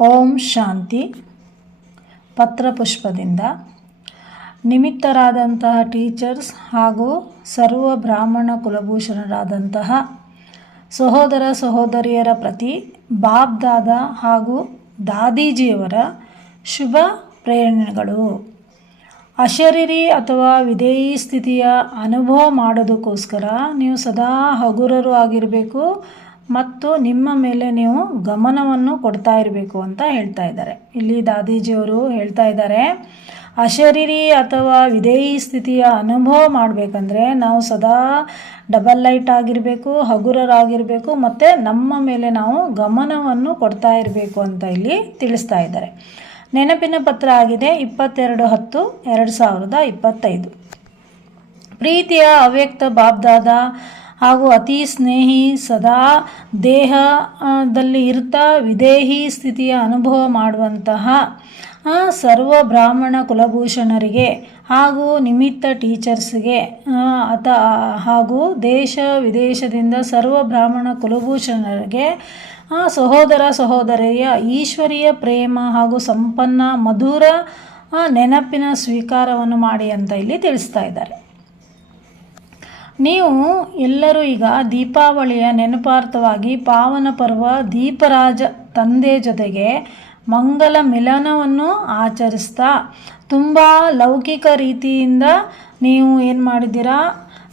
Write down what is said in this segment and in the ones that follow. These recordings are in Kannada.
ಓಂ ಶಾಂತಿ. ಪತ್ರಪುಷ್ಪದಿಂದ ನಿಮಿತ್ತರಾದಂತಹ ಟೀಚರ್ಸ್ ಹಾಗೂ ಸರ್ವ ಬ್ರಾಹ್ಮಣ ಕುಲಭೂಷಣರಾದಂತಹ ಸಹೋದರ ಸಹೋದರಿಯರ ಪ್ರತಿ ಬಾಬ್ ದಾದ ಹಾಗೂ ದಾದೀಜಿಯವರ ಶುಭ ಪ್ರೇರಣೆಗಳು. ಅಶರೀರಿ ಅಥವಾ ವಿಧೇಯಿ ಸ್ಥಿತಿಯ ಅನುಭವ ಮಾಡೋದಕ್ಕೋಸ್ಕರ ನೀವು ಸದಾ ಹಗುರರು ಆಗಿರಬೇಕು. ಮತ್ತು ನಿಮ್ಮ ಮೇಲೆ ನೀವು ಗಮನವನ್ನು ಕೊಡ್ತಾ ಇರಬೇಕು ಅಂತ ಹೇಳ್ತಾ ಇದ್ದಾರೆ. ಇಲ್ಲಿ ದಾದೀಜಿಯವರು ಹೇಳ್ತಾ ಇದ್ದಾರೆ, ಅಶರೀರಿ ಅಥವಾ ವಿಧೇಯಿ ಸ್ಥಿತಿಯ ಅನುಭವ ಮಾಡಬೇಕಂದ್ರೆ ನಾವು ಸದಾ ಡಬಲ್ ಲೈಟ್ ಆಗಿರಬೇಕು, ಹಗುರರಾಗಿರಬೇಕು, ಮತ್ತು ನಮ್ಮ ಮೇಲೆ ನಾವು ಗಮನವನ್ನು ಕೊಡ್ತಾ ಇರಬೇಕು ಅಂತ ಇಲ್ಲಿ ತಿಳಿಸ್ತಾ ಇದ್ದಾರೆ. ನೆನಪಿನ ಪತ್ರ ಆಗಿದೆ, ಇಪ್ಪತ್ತೆರಡು ಹತ್ತು, ಎರಡು ಸಾವಿರದ ಇಪ್ಪತ್ತೈದು. ಪ್ರೀತಿಯ ಅವ್ಯಕ್ತ ಬಾಬ್ದಾದ ಹಾಗೂ ಅತಿ ಸ್ನೇಹಿ ಸದಾ ದೇಹದಲ್ಲಿ ಇರ್ತಾ ವಿದೇಹಿ ಸ್ಥಿತಿಯ ಅನುಭವ ಮಾಡುವಂತಹ ಸರ್ವ ಬ್ರಾಹ್ಮಣ ಕುಲಭೂಷಣರಿಗೆ ಹಾಗೂ ನಿಮಿತ್ತ ಟೀಚರ್ಸ್ಗೆ ಅಥ ಹಾಗೂ ದೇಶ ವಿದೇಶದಿಂದ ಸರ್ವ ಬ್ರಾಹ್ಮಣ ಕುಲಭೂಷಣರಿಗೆ ಸಹೋದರ ಸಹೋದರಿಯ ಈಶ್ವರಿಯ ಪ್ರೇಮ ಹಾಗೂ ಸಂಪನ್ನ ಮಧುರ ನೆನಪಿನ ಸ್ವೀಕಾರವನ್ನು ಮಾಡಿ ಅಂತ ಇಲ್ಲಿ ತಿಳಿಸ್ತಾ ಇದ್ದಾರೆ. ನೀವು ಎಲ್ಲರೂ ಈಗ ದೀಪಾವಳಿಯ ನೆನಪಾರ್ಥವಾಗಿ ಪಾವನ ಪರ್ವ ದೀಪರಾಜ ತಂದೆ ಜೊತೆಗೆ ಮಂಗಲ ಮಿಲನವನ್ನು ಆಚರಿಸ್ತಾ ತುಂಬ ಲೌಕಿಕ ರೀತಿಯಿಂದ ನೀವು ಏನು ಮಾಡಿದ್ದೀರಾ?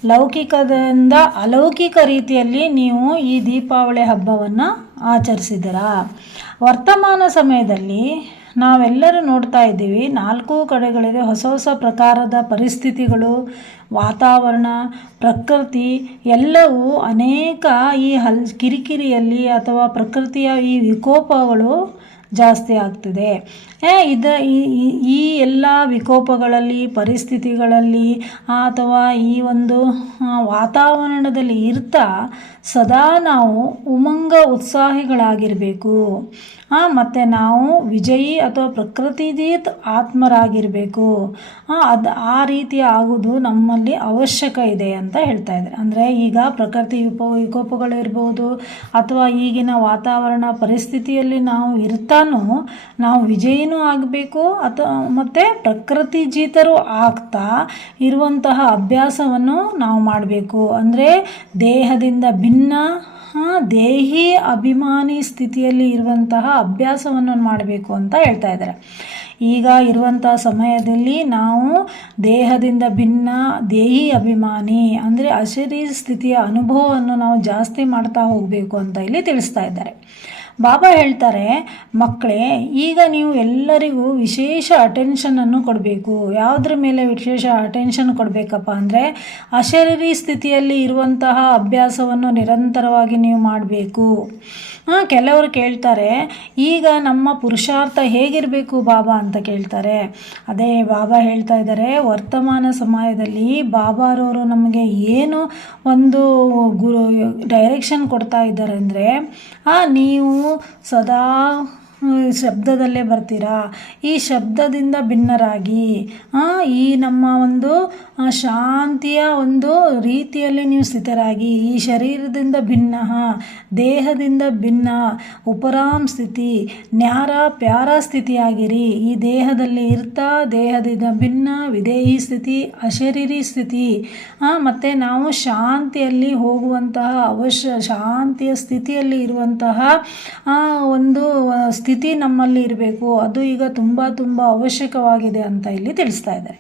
ಲೌಕಿಕದಿಂದ ಅಲೌಕಿಕ ರೀತಿಯಲ್ಲಿ ನೀವು ಈ ದೀಪಾವಳಿ ಹಬ್ಬವನ್ನು ಆಚರಿಸಿದ್ದೀರಾ? ವರ್ತಮಾನ ಸಮಯದಲ್ಲಿ ನಾವೆಲ್ಲರೂ ನೋಡ್ತಾ ಇದ್ದೀವಿ. ನಾಲ್ಕು ಕಡೆಗಳಿಗೆ ಹೊಸ ಹೊಸ ಪ್ರಕಾರದ ಪರಿಸ್ಥಿತಿಗಳು, ವಾತಾವರಣ, ಪ್ರಕೃತಿ ಎಲ್ಲವೂ ಅನೇಕ ಈ ಹಲ್, ಕಿರಿಕಿರಿಯಲ್ಲಿ ಅಥವಾ ಪ್ರಕೃತಿಯ ಈ ವಿಕೋಪಗಳು ಜಾಸ್ತಿ ಆಗ್ತಿದೆ. ಇದ, ಈ ಎಲ್ಲ ವಿಕೋಪಗಳಲ್ಲಿ, ಪರಿಸ್ಥಿತಿಗಳಲ್ಲಿ ಅಥವಾ ಈ ಒಂದು ವಾತಾವರಣದಲ್ಲಿ ಇರ್ತಾ ಸದಾ ನಾವು ಉಮಂಗ ಉತ್ಸಾಹಿಗಳಾಗಿರಬೇಕು. ಮತ್ತು ನಾವು ವಿಜಯಿ ಅಥವಾ ಪ್ರಕೃತಿದೀತ್ ಆತ್ಮರಾಗಿರಬೇಕು. ಅದು ಆ ರೀತಿ ಆಗೋದು ನಮ್ಮಲ್ಲಿ ಅವಶ್ಯಕ ಇದೆ ಅಂತ ಹೇಳ್ತಾ ಇದ್ದಾರೆ. ಅಂದರೆ ಈಗ ಪ್ರಕೃತಿ ವಿಪ, ವಿಕೋಪಗಳು ಇರ್ಬೋದು, ಅಥವಾ ಈಗಿನ ವಾತಾವರಣ ಪರಿಸ್ಥಿತಿಯಲ್ಲಿ ನಾವು ಇರ್ತಾನೂ ನಾವು ವಿಜಯಿನೂ ಆಗಬೇಕು ಅಥವಾ ಮತ್ತು ಪ್ರಕೃತಿ ಜೀತರು ಆಗ್ತಾ ಇರುವಂತಹ ಅಭ್ಯಾಸವನ್ನು ನಾವು ಮಾಡಬೇಕು. ಅಂದರೆ ದೇಹದಿಂದ ಭಿನ್ನ ದೇಹಿ ಅಭಿಮಾನಿ ಸ್ಥಿತಿಯಲ್ಲಿ ಇರುವಂತಹ ಅಭ್ಯಾಸವನ್ನು ಮಾಡಬೇಕು ಅಂತ ಹೇಳ್ತಾ ಇದ್ದಾರೆ. ಈಗ ಇರುವಂಥ ಸಮಯದಲ್ಲಿ ನಾವು ದೇಹದಿಂದ ಭಿನ್ನ ದೇಹಿ ಅಭಿಮಾನಿ ಅಂದರೆ ಅಶರೀರ ಸ್ಥಿತಿಯ ಅನುಭವವನ್ನು ನಾವು ಜಾಸ್ತಿ ಮಾಡ್ತಾ ಹೋಗಬೇಕು ಅಂತ ಇಲ್ಲಿ ತಿಳಿಸ್ತಾ ಇದ್ದಾರೆ. ಬಾಬಾ ಹೇಳ್ತಾರೆ, ಮಕ್ಕಳೇ, ಈಗ ನೀವು ಎಲ್ಲರಿಗೂ ವಿಶೇಷ ಅಟೆನ್ಷನನ್ನು ಕೊಡಬೇಕು. ಯಾವುದ್ರ ಮೇಲೆ ವಿಶೇಷ ಅಟೆನ್ಷನ್ ಕೊಡಬೇಕಪ್ಪ ಅಂದರೆ, ಅಶರೀರಿ ಸ್ಥಿತಿಯಲ್ಲಿ ಇರುವಂತಹ ಅಭ್ಯಾಸವನ್ನು ನಿರಂತರವಾಗಿ ನೀವು ಮಾಡಬೇಕು. ಕೆಲವರು ಕೇಳ್ತಾರೆ, ಈಗ ನಮ್ಮ ಪುರುಷಾರ್ಥ ಹೇಗಿರಬೇಕು ಬಾಬಾ? ಅಂತ ಕೇಳ್ತಾರೆ. ಅದೇ ಬಾಬಾ ಹೇಳ್ತಾ ಇದ್ದಾರೆ, ವರ್ತಮಾನ ಸಮಯದಲ್ಲಿ ಬಾಬಾರವರು ನಮಗೆ ಏನು ಒಂದು ಗುರು ಡೈರೆಕ್ಷನ್ ಕೊಡ್ತಾ ಇದ್ದಾರೆ ಅಂದರೆ ನೀವು ಸದಾ ಹ್ಮ್, ಶಬ್ದದಲ್ಲೇ ಬರ್ತೀರಾ? ಈ ಶಬ್ದದಿಂದ ಭಿನ್ನರಾಗಿ. ಈ ನಮ್ಮ ಒಂದು ಶಾಂತಿಯ ಒಂದು ರೀತಿಯಲ್ಲಿ ನೀವು ಸ್ಥಿತರಾಗಿ ಈ ಶರೀರದಿಂದ ಭಿನ್ನ ದೇಹದಿಂದ ಭಿನ್ನ ಉಪರಾಮ್ ಸ್ಥಿತಿ ನ್ಯಾರ ಪ್ಯಾರ ಸ್ಥಿತಿಯಾಗಿರಿ. ಈ ದೇಹದಲ್ಲಿ ಇರ್ತಾ ದೇಹದಿಂದ ಭಿನ್ನ ವಿದೇಹಿ ಸ್ಥಿತಿ ಅಶರೀರಿ ಸ್ಥಿತಿ. ಮತ್ತು ನಾವು ಶಾಂತಿಯಲ್ಲಿ ಹೋಗುವಂತಹ ಅವಶ್ಯ ಶಾಂತಿಯ ಸ್ಥಿತಿಯಲ್ಲಿ ಇರುವಂತಹ ಒಂದು ಆ, ಸ್ಥಿತಿ ನಮ್ಮಲ್ಲಿ ಇರಬೇಕು, ಅದು ಈಗ ತುಂಬ ತುಂಬ ಅವಶ್ಯಕವಾಗಿದೆ ಅಂತ ಇಲ್ಲಿ ತಿಳಿಸ್ತಾ ಇದ್ದಾರೆ.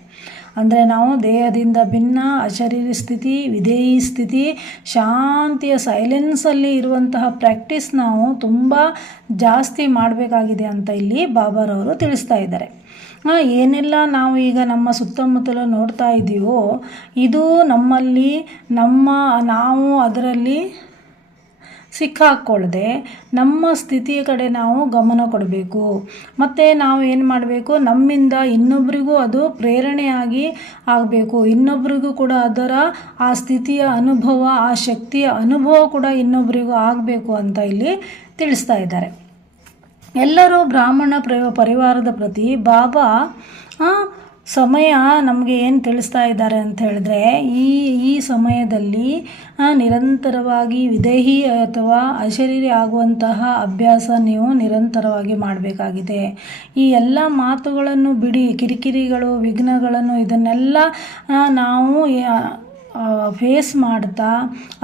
ಅಂದರೆ ನಾವು ದೇಹದಿಂದ ಭಿನ್ನ, ಅಶರೀರ ಸ್ಥಿತಿ, ವಿಧೇಯಿ ಸ್ಥಿತಿ, ಶಾಂತಿಯ ಸೈಲೆನ್ಸಲ್ಲಿ ಇರುವಂತಹ ಪ್ರಾಕ್ಟೀಸ್ ನಾವು ತುಂಬ ಜಾಸ್ತಿ ಮಾಡಬೇಕಾಗಿದೆ ಅಂತ ಇಲ್ಲಿ ಬಾಬಾರವರು ತಿಳಿಸ್ತಾ ಇದ್ದಾರೆ. ಏನೆಲ್ಲ ನಾವು ಈಗ ನಮ್ಮ ಸುತ್ತಮುತ್ತಲು ನೋಡ್ತಾ ಇದೆಯೋ ಇದು ನಮ್ಮಲ್ಲಿ, ನಮ್ಮ, ನಾವು ಅದರಲ್ಲಿ ಸಿಕ್ಕಾಕ್ಕೊಳ್ಳದೆ ನಮ್ಮ ಸ್ಥಿತಿಯ ಕಡೆ ನಾವು ಗಮನ ಕೊಡಬೇಕು. ಮತ್ತು ನಾವು ಏನು ಮಾಡಬೇಕು? ನಮ್ಮಿಂದ ಇನ್ನೊಬ್ಬರಿಗೂ ಅದು ಪ್ರೇರಣೆಯಾಗಿ ಆಗಬೇಕು. ಇನ್ನೊಬ್ಬರಿಗೂ ಕೂಡ ಅದರ ಆ ಸ್ಥಿತಿಯ ಅನುಭವ, ಆ ಶಕ್ತಿಯ ಅನುಭವ ಕೂಡ ಇನ್ನೊಬ್ಬರಿಗೂ ಆಗಬೇಕು ಅಂತ ಇಲ್ಲಿ ತಿಳಿಸ್ತಾ ಇದ್ದಾರೆ. ಎಲ್ಲರೂ ಬ್ರಾಹ್ಮಣ ಪ್ರ ಪರಿವಾರದ ಪ್ರತಿ ಬಾಬಾ ಸಮಯ ನಮಗೆ ಏನು ತಿಳಿಸ್ತಾ ಇದ್ದಾರೆ ಅಂತ ಹೇಳಿದ್ರೆ, ಈ ಈ ಸಮಯದಲ್ಲಿ ನಿರಂತರವಾಗಿ ವಿದೇಹಿ ಅಥವಾ ಅಶರೀರಿ ಆಗುವಂತಹ ಅಭ್ಯಾಸ ನೀವು ನಿರಂತರವಾಗಿ ಮಾಡಬೇಕಾಗಿದೆ. ಈ ಎಲ್ಲ ಮಾತುಗಳನ್ನು ಬಿಡಿ, ಕಿರಿಕಿರಿಗಳು, ವಿಘ್ನಗಳನ್ನು, ಇದನ್ನೆಲ್ಲ ನಾವು ಫೇಸ್ ಮಾಡ್ತಾ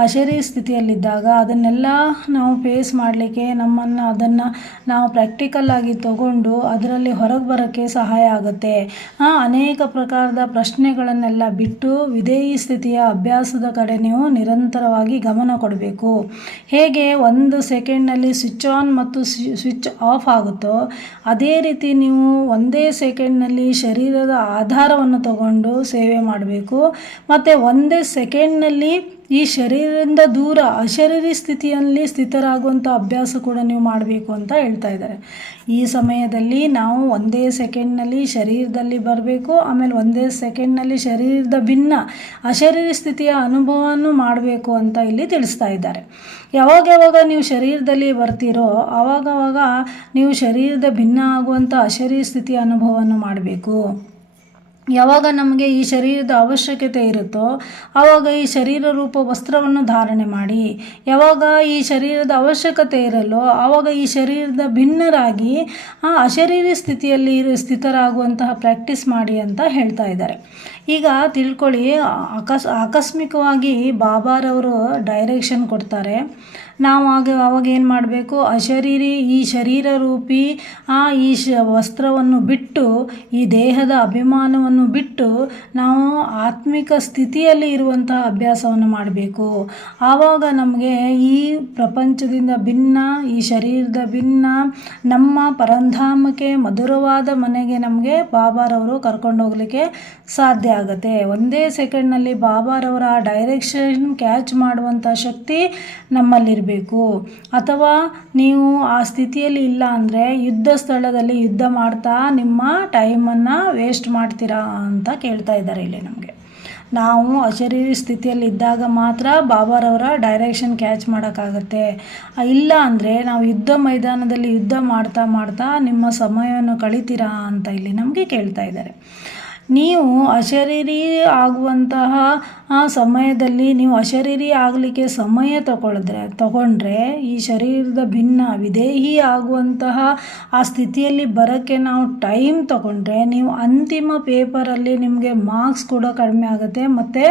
ಅಶರೀ ಸ್ಥಿತಿಯಲ್ಲಿದ್ದಾಗ ಅದನ್ನೆಲ್ಲ ನಾವು ಫೇಸ್ ಮಾಡಲಿಕ್ಕೆ ನಮ್ಮನ್ನು ಅದನ್ನು ನಾವು ಪ್ರಾಕ್ಟಿಕಲ್ ಆಗಿ ತಗೊಂಡು ಅದರಲ್ಲಿ ಹೊರಗೆ ಬರೋಕ್ಕೆ ಸಹಾಯ ಆಗುತ್ತೆ. ಅನೇಕ ಪ್ರಕಾರದ ಪ್ರಶ್ನೆಗಳನ್ನೆಲ್ಲ ಬಿಟ್ಟು ವಿಧೇಯಿ ಸ್ಥಿತಿಯ ಅಭ್ಯಾಸದ ಕಡೆ ನೀವು ನಿರಂತರವಾಗಿ ಗಮನ ಕೊಡಬೇಕು. ಹೇಗೆ ಒಂದು ಸೆಕೆಂಡ್ನಲ್ಲಿ ಸ್ವಿಚ್ ಆನ್ ಮತ್ತು ಸ್ವಿಚ್ ಆಫ್ ಆಗುತ್ತೋ, ಅದೇ ರೀತಿ ನೀವು ಒಂದೇ ಸೆಕೆಂಡ್ನಲ್ಲಿ ಶರೀರದ ಆಧಾರವನ್ನು ತಗೊಂಡು ಸೇವೆ ಮಾಡಬೇಕು. ಮತ್ತು ಒಂದೇ ಸೆಕೆಂಡ್ನಲ್ಲಿ ಈ ಶರೀರದಿಂದ ದೂರ ಅಶರೀರಿ ಸ್ಥಿತಿಯಲ್ಲಿ ಸ್ಥಿತರಾಗುವಂಥ ಅಭ್ಯಾಸ ಕೂಡ ನೀವು ಮಾಡಬೇಕು ಅಂತ ಹೇಳ್ತಾ ಇದ್ದಾರೆ. ಈ ಸಮಯದಲ್ಲಿ ನಾವು ಒಂದೇ ಸೆಕೆಂಡ್ನಲ್ಲಿ ಶರೀರದಲ್ಲಿ ಬರಬೇಕು, ಆಮೇಲೆ ಒಂದೇ ಸೆಕೆಂಡ್ನಲ್ಲಿ ಶರೀರದ ಭಿನ್ನ ಅಶರೀರಿ ಸ್ಥಿತಿಯ ಅನುಭವವನ್ನು ಮಾಡಬೇಕು ಅಂತ ಇಲ್ಲಿ ತಿಳಿಸ್ತಾ ಇದ್ದಾರೆ. ಯಾವಾಗ ಯಾವಾಗ ನೀವು ಶರೀರದಲ್ಲಿ ಬರ್ತೀರೋ ಆವಾಗವಾಗ ನೀವು ಶರೀರದ ಭಿನ್ನ ಆಗುವಂಥ ಅಶರೀರಿ ಸ್ಥಿತಿಯ ಅನುಭವವನ್ನು ಮಾಡಬೇಕು. ಯಾವಾಗ ನಮಗೆ ಈ ಶರೀರದ ಅವಶ್ಯಕತೆ ಇರುತ್ತೋ ಆವಾಗ ಈ ಶರೀರ ರೂಪ ವಸ್ತ್ರವನ್ನು ಧಾರಣೆ ಮಾಡಿ. ಯಾವಾಗ ಈ ಶರೀರದ ಅವಶ್ಯಕತೆ ಇರಲ್ಲೋ ಆವಾಗ ಈ ಶರೀರದ ಭಿನ್ನರಾಗಿ ಆ ಅಶರೀರಿ ಸ್ಥಿತಿಯಲ್ಲಿ ಇರು ಸ್ಥಿತರಾಗುವಂತಹ ಪ್ರಾಕ್ಟೀಸ್ ಮಾಡಿ ಅಂತ ಹೇಳ್ತಾ ಇದ್ದಾರೆ. ಈಗ ತಿಳ್ಕೊಳ್ಳಿ ಆಕಸ್ ಆಕಸ್ಮಿಕವಾಗಿ ಬಾಬಾರವರು ಡೈರೆಕ್ಷನ್ ಕೊಡ್ತಾರೆ. ನಾವು ಆಗ ಅವಾಗ ಏನು ಮಾಡಬೇಕು? ಅಶರೀರಿ ಈ ಶರೀರ ರೂಪಿ ಆ ಈ ಶ ವಸ್ತ್ರವನ್ನು ಬಿಟ್ಟು, ಈ ದೇಹದ ಅಭಿಮಾನವನ್ನು ಬಿಟ್ಟು ನಾವು ಆತ್ಮಿಕ ಸ್ಥಿತಿಯಲ್ಲಿ ಇರುವಂತಹ ಅಭ್ಯಾಸವನ್ನು ಮಾಡಬೇಕು. ಆವಾಗ ನಮಗೆ ಈ ಪ್ರಪಂಚದಿಂದ ಭಿನ್ನ, ಈ ಶರೀರದ ಭಿನ್ನ, ನಮ್ಮ ಪರಂಧಾಮಕ್ಕೆ ಮಧುರವಾದ ಮನೆಗೆ ನಮಗೆ ಬಾಬಾರವರು ಕರ್ಕೊಂಡು ಹೋಗಲಿಕ್ಕೆ ಸಾಧ್ಯ ಆಗುತ್ತೆ. ಒಂದೇ ಸೆಕೆಂಡ್ನಲ್ಲಿ ಬಾಬಾರವರ ಆ ಡೈರೆಕ್ಷನ್ ಕ್ಯಾಚ್ ಮಾಡುವಂಥ ಶಕ್ತಿ ನಮ್ಮಲ್ಲಿರಬೇಕು. ಅಥವಾ ನೀವು ಆ ಸ್ಥಿತಿಯಲ್ಲಿ ಇಲ್ಲ ಅಂದರೆ ಯುದ್ಧ ಸ್ಥಳದಲ್ಲಿ ಯುದ್ಧ ಮಾಡ್ತಾ ನಿಮ್ಮ ಟೈಮನ್ನು ವೇಸ್ಟ್ ಮಾಡ್ತೀರಾ ಅಂತ ಕೇಳ್ತಾ ಇದ್ದಾರೆ ಇಲ್ಲಿ ನಮಗೆ. ನಾವು ಅಶರೀರಿ ಸ್ಥಿತಿಯಲ್ಲಿ ಇದ್ದಾಗ ಮಾತ್ರ ಬಾಬಾರವರ ಡೈರೆಕ್ಷನ್ ಕ್ಯಾಚ್ ಮಾಡೋಕ್ಕಾಗತ್ತೆ. ಇಲ್ಲ ಅಂದರೆ ನಾವು ಯುದ್ಧ ಮೈದಾನದಲ್ಲಿ ಯುದ್ಧ ಮಾಡ್ತಾ ಮಾಡ್ತಾ ನಿಮ್ಮ ಸಮಯವನ್ನು ಕಳಿತೀರಾ ಅಂತ ಇಲ್ಲಿ ನಮಗೆ ಕೇಳ್ತಾ ಇದ್ದಾರೆ. ನೀವು ಅಶರೀರಿ ಆಗುವಂತಹ, ಆ ಸಮಯದಲ್ಲಿ ನೀವು ಅಶರೀರಿ ಆಗಲಿಕ್ಕೆ ಸಮಯ ತಗೊಳಿದ್ರೆ, ತಗೊಂಡ್ರೆ ಈ ಶರೀರದ ಭಿನ್ನ, ವಿದೇಹಿ ಆಗುವಂತಹ ಆ ಸ್ಥಿತಿಯಲ್ಲಿ ಬರೋಕ್ಕೆ ನಾವು ಟೈಮ್ ತಗೊಂಡ್ರೆ ನೀವು ಅಂತಿಮ ಪೇಪರಲ್ಲಿ ನಿಮಗೆ ಮಾರ್ಕ್ಸ್ ಕೂಡ ಕಡಿಮೆ ಆಗುತ್ತೆ. ಮತ್ತು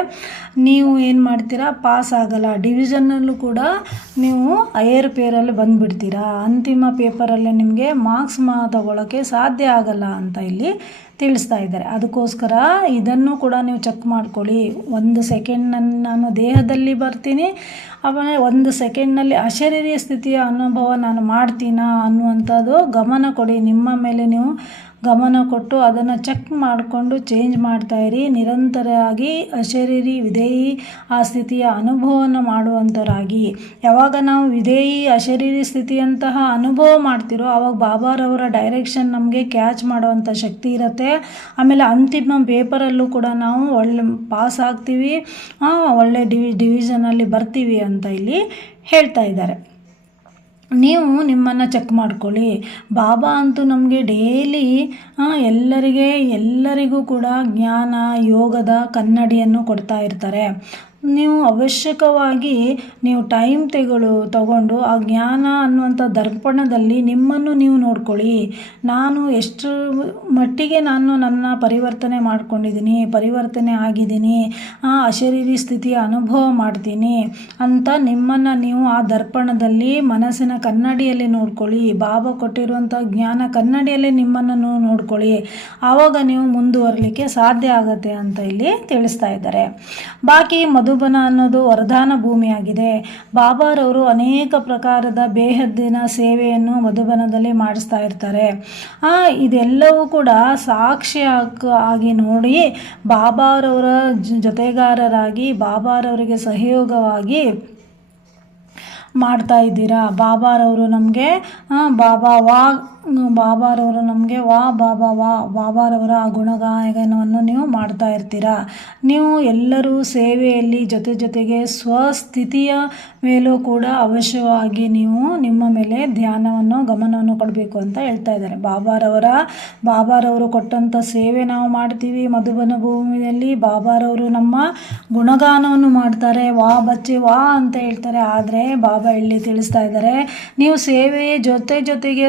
ನೀವು ಏನು ಮಾಡ್ತೀರಾ ಪಾಸ್ ಆಗಲ್ಲ. ಡಿವಿಷನ್ನಲ್ಲೂ ಕೂಡ ನೀವು ಹೈಯರ್ ಪೇರಲ್ಲಿ ಬಂದುಬಿಡ್ತೀರಾ. ಅಂತಿಮ ಪೇಪರಲ್ಲಿ ನಿಮಗೆ ಮಾರ್ಕ್ಸ್ ಮಾ ತಗೊಳ್ಳೋಕ್ಕೆ ಸಾಧ್ಯ ಆಗಲ್ಲ ಅಂತ ಇಲ್ಲಿ ತಿಳಿಸ್ತಾ ಇದ್ದಾರೆ. ಅದಕ್ಕೋಸ್ಕರ ಇದನ್ನು ಕೂಡ ನೀವು ಚೆಕ್ ಮಾಡ್ಕೊಳ್ಳಿ. ಒಂದು ಸೆಕೆಂಡ್ ನನ್ನ ನಾನು ದೇಹದಲ್ಲಿ ಬರ್ತೀನಿ. ಆಮೇಲೆ ಒಂದು ಸೆಕೆಂಡ್ನಲ್ಲಿ ಅಶರೀರಿಯ ಸ್ಥಿತಿಯ ಅನುಭವ ನಾನು ಮಾಡ್ತೀನಾ ಅನ್ನುವಂಥದ್ದು ಗಮನ ಕೊಡಿ. ನಿಮ್ಮ ಮೇಲೆ ನೀವು ಗಮನ ಕೊಟ್ಟು ಅದನ್ನು ಚೆಕ್ ಮಾಡಿಕೊಂಡು ಚೇಂಜ್ ಮಾಡ್ತಾಯಿರಿ ನಿರಂತರವಾಗಿ ಅಶರೀರಿ ವಿಧೇಯಿ ಆ ಸ್ಥಿತಿಯ ಅನುಭವವನ್ನು ಮಾಡುವಂಥರಾಗಿ ಯಾವಾಗ ನಾವು ವಿಧೇಯಿ, ಅಶರೀರಿ ಸ್ಥಿತಿಯಂತಹ ಅನುಭವ ಮಾಡ್ತಿರೋ ಆವಾಗ ಬಾಬಾರವರ ಡೈರೆಕ್ಷನ್ ನಮಗೆ ಕ್ಯಾಚ್ ಮಾಡುವಂಥ ಶಕ್ತಿ ಇರುತ್ತೆ. ಆಮೇಲೆ ಅಂತಿಮ ಪೇಪರಲ್ಲೂ ಕೂಡ ನಾವು ಒಳ್ಳೆ ಪಾಸ್ ಆಗ್ತೀವಿ. ಒಳ್ಳೆ ಡಿವಿ ಡಿವಿಷನಲ್ಲಿ ಬರ್ತೀವಿ ಅಂತ ಇಲ್ಲಿ ಹೇಳ್ತಾ ಇದ್ದಾರೆ. ನೀವು ನಿಮ್ಮನ್ನು ಚೆಕ್ ಮಾಡ್ಕೊಳ್ಳಿ. ಬಾಬಾ ಅಂತೂ ನಮಗೆ ಡೈಲಿ ಎಲ್ಲರಿಗೆ, ಎಲ್ಲರಿಗೂ ಕೂಡ ಜ್ಞಾನ, ಯೋಗದ ಕನ್ನಡಿಯನ್ನು ಕೊಡ್ತಾ ಇರ್ತಾರೆ. ನೀವು ಅವಶ್ಯಕವಾಗಿ ನೀವು ಟೈಮ್ ತೆಗಳು ತಗೊಂಡು ಆ ಜ್ಞಾನ ಅನ್ನುವಂಥ ದರ್ಪಣದಲ್ಲಿ ನಿಮ್ಮನ್ನು ನೀವು ನೋಡ್ಕೊಳ್ಳಿ. ನಾನು ಎಷ್ಟು ಮಟ್ಟಿಗೆ ನಾನು ನನ್ನ ಪರಿವರ್ತನೆ ಮಾಡ್ಕೊಂಡಿದ್ದೀನಿ, ಪರಿವರ್ತನೆ ಆಗಿದ್ದೀನಿ, ಆ ಅಶರೀರಿ ಸ್ಥಿತಿಯ ಅನುಭವ ಮಾಡ್ತೀನಿ ಅಂತ ನಿಮ್ಮನ್ನು ನೀವು ಆ ದರ್ಪಣದಲ್ಲಿ ಮನಸ್ಸಿನ ಕನ್ನಡಿಯಲ್ಲಿ ನೋಡ್ಕೊಳ್ಳಿ. ಬಾಬಾ ಕೊಟ್ಟಿರುವಂಥ ಜ್ಞಾನ ಕನ್ನಡಿಯಲ್ಲಿ ನಿಮ್ಮನ್ನು ನೋಡ್ಕೊಳ್ಳಿ. ಆವಾಗ ನೀವು ಮುಂದುವರಲಿಕ್ಕೆ ಸಾಧ್ಯ ಆಗುತ್ತೆ ಅಂತ ಇಲ್ಲಿ ತಿಳಿಸ್ತಾ ಇದ್ದಾರೆ. ಬಾಕಿ ಮಧುಬನ ಅನ್ನೋದು ವರದಾನ ಭೂಮಿಯಾಗಿದೆ. ಬಾಬಾರವರು ಅನೇಕ ಪ್ರಕಾರದ ಬೇಹದ್ದಿನ ಸೇವೆಯನ್ನು ಮಧುಬನದಲ್ಲಿ ಮಾಡಿಸ್ತಾ ಇರ್ತಾರೆ. ಇದೆಲ್ಲವೂ ಕೂಡ ಸಾಕ್ಷಿ ಆಗಿ ನೋಡಿ ಬಾಬಾರವರ ಜೊತೆಗಾರರಾಗಿ ಬಾಬಾರವರಿಗೆ ಸಹಯೋಗವಾಗಿ ಮಾಡ್ತಾ ಇದ್ದೀರಾ? ಬಾಬಾರವರು ನಮಗೆ ಬಾಬಾ ವಾ ಬಾಬಾರವರು, ನಮಗೆ ವಾ ಬಾಬಾ ವಾ, ಬಾಬಾರವರ ಗುಣಗಾಯನವನ್ನು ನೀವು ಮಾಡ್ತಾ ಇರ್ತೀರಾ? ನೀವು ಎಲ್ಲರೂ ಸೇವೆಯಲ್ಲಿ ಜೊತೆ ಜೊತೆಗೆ ಸ್ವಸ್ಥಿತಿಯ ಮೇಲೂ ಕೂಡ ಅವಶ್ಯವಾಗಿ ನೀವು ನಿಮ್ಮ ಮೇಲೆ ಧ್ಯಾನವನ್ನು, ಗಮನವನ್ನು ಕೊಡಬೇಕು ಅಂತ ಹೇಳ್ತಾ ಇದ್ದಾರೆ. ಬಾಬಾರವರ, ಬಾಬಾರವರು ಕೊಟ್ಟಂಥ ಸೇವೆ ನಾವು ಮಾಡ್ತೀವಿ ಮಧುಬನ ಭೂಮಿಯಲ್ಲಿ. ಬಾಬಾರವರು ನಮ್ಮ ಗುಣಗಾನವನ್ನು ಮಾಡ್ತಾರೆ. ವಾ ಬಚ್ಚಿ ವಾ ಅಂತ ಹೇಳ್ತಾರೆ. ಆದರೆ ಬಾಬಾ ಇಲ್ಲಿ ತಿಳಿಸ್ತಾ ಇದ್ದಾರೆ, ನೀವು ಸೇವೆಯ ಜೊತೆ ಜೊತೆಗೆ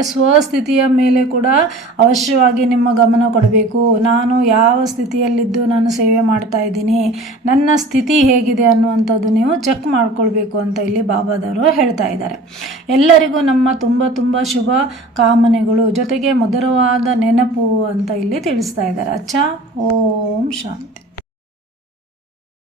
ಸ್ವಸ್ಥಿತಿಯ ಮೇಲೆ ಕೂಡ ಅವಶ್ಯವಾಗಿ ನಿಮ್ಮ ಗಮನ ಕೊಡಬೇಕು. ನಾನು ಯಾವ ಸ್ಥಿತಿಯಲ್ಲಿದ್ದು ನಾನು ಸೇವೆ ಮಾಡ್ತಾ ಇದ್ದೀನಿ. ನನ್ನ ಸ್ಥಿತಿ ಹೇಗಿದೆ ಅನ್ನುವಂಥದ್ದು ನೀವು ಚೆಕ್ ಮಾಡ್ಕೊಳ್ಬೇಕು ಅಂತ ಇಲ್ಲಿ ಬಾಬಾದವರು ಹೇಳ್ತಾ ಇದ್ದಾರೆ. ಎಲ್ಲರಿಗೂ ನಮ್ಮ ತುಂಬ ತುಂಬ ಶುಭ ಕಾಮನೆಗಳು. ಜೊತೆಗೆ ಮಧುರವಾದ ನೆನಪು ಅಂತ ಇಲ್ಲಿ ತಿಳಿಸ್ತಾ ಇದ್ದಾರೆ. ಅಚ್ಚ, ಓಂ ಶಾಂತಿ.